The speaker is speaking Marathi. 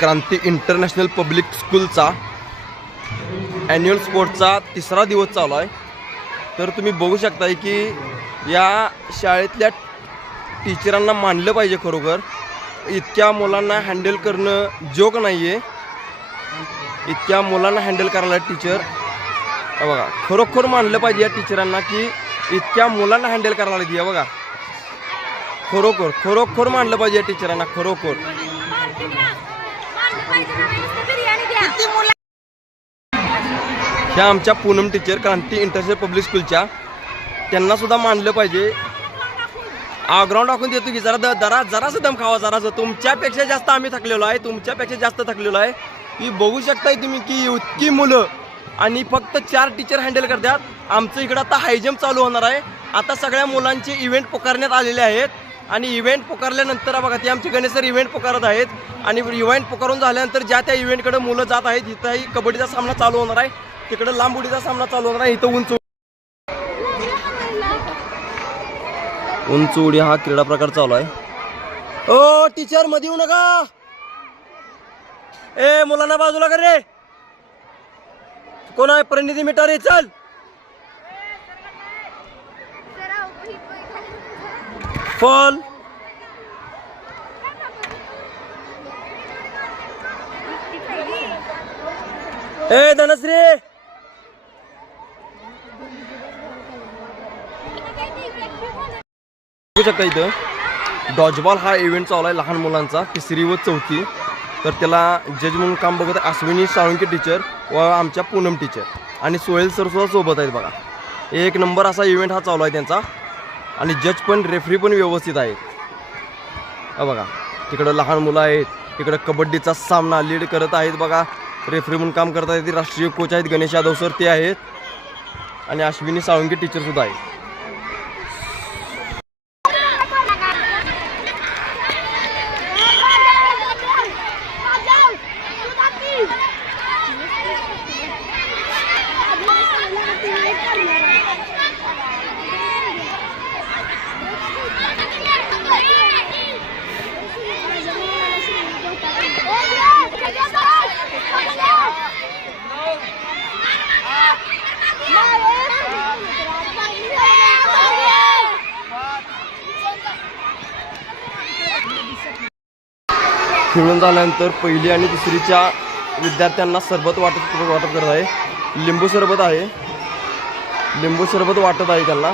क्रांती इंटरनॅशनल पब्लिक स्कूलचा ॲन्युअल स्पोर्ट्सचा तिसरा दिवस चालू आहे. तर तुम्ही बघू शकताय की या शाळेतल्या टीचरांना मानलं पाहिजे. खरोखर इतक्या मुलांना हँडल करणं जोक नाही आहे. इतक्या मुलांना हँडल करायला टीचर बघा, खरोखर मानलं पाहिजे या टीचरांना की इतक्या मुलांना हँडल करायला लागली. बघा, खरोखर खरोखर मानलं पाहिजे या टीचरांना. खरोखर ह्या आमच्या पूनम टीचर क्रांती इंटरनॅशनल पब्लिक स्कूलच्या, त्यांना सुद्धा मानलं पाहिजे. ग्राउंड दाखवून देतो की जरासं दम खावा. जरासं तुमच्यापेक्षा जास्त आम्ही थकलेलो आहे. तुमच्यापेक्षा जास्त थकलेलो आहे. ही बघू शकताय तुम्ही की इतकी मुलं आणि फक्त 4 टीचर हँडल करतात. आमचं इकडं आता हायजम्प चालू होणार आहे. आता सगळ्या मुलांचे इव्हेंट पुकारण्यात आलेले आहेत आणि इव्हेंट पुकारल्यानंतर बघा ते आमचे गणेश सर इव्हेंट पुकारत आहेत आणि इव्हेंट पुकारून झाल्यानंतर ज्या त्या इव्हेंटकडे मुलं जात आहेत. इथंही कबड्डीचा सामना चालू होणार आहे. तिकडे लांब उडीचा सामना चालू होणार आहे. इथं उंच उडी हा क्रीडा प्रकार चालू आहे. ओ टीचर मध्ये येऊ नका. ए मुलांना बाजूला कर रे. कोण आहे? परिणिती मिटारे. चल फॉल. ए धनश्री. बघू शकता इथं डॉजबॉल हा इव्हेंट चालू आहे लहान मुलांचा, 3री व 4थी. तर त्याला जज म्हणून काम बघत अश्विनी साळुंके टीचर व आमच्या पूनम टीचर आणि सोहेल सर सुद्धा सोबत आहेत. बघा, 1 नंबर असा इव्हेंट हा चालू आहे त्यांचा आणि जज पण रेफरी पण व्यवस्थित आहेत. बघा तिकडं लहान मुलं आहेत. तिकडं कबड्डीचा सामना लीड करत आहेत. बघा रेफरी म्हणून काम करत आहेत. राष्ट्रीय कोच आहेत गणेश यादव सर, ते आहेत आणि अश्विनी साळुंके टीचर सुद्धा आहेत. खेळून झाल्यानंतर 1ली आणि 3रीच्या विद्यार्थ्यांना सरबत वाटप करत आहे. लिंबू सरबत आहे. लिंबू सरबत वाटत आहे त्यांना.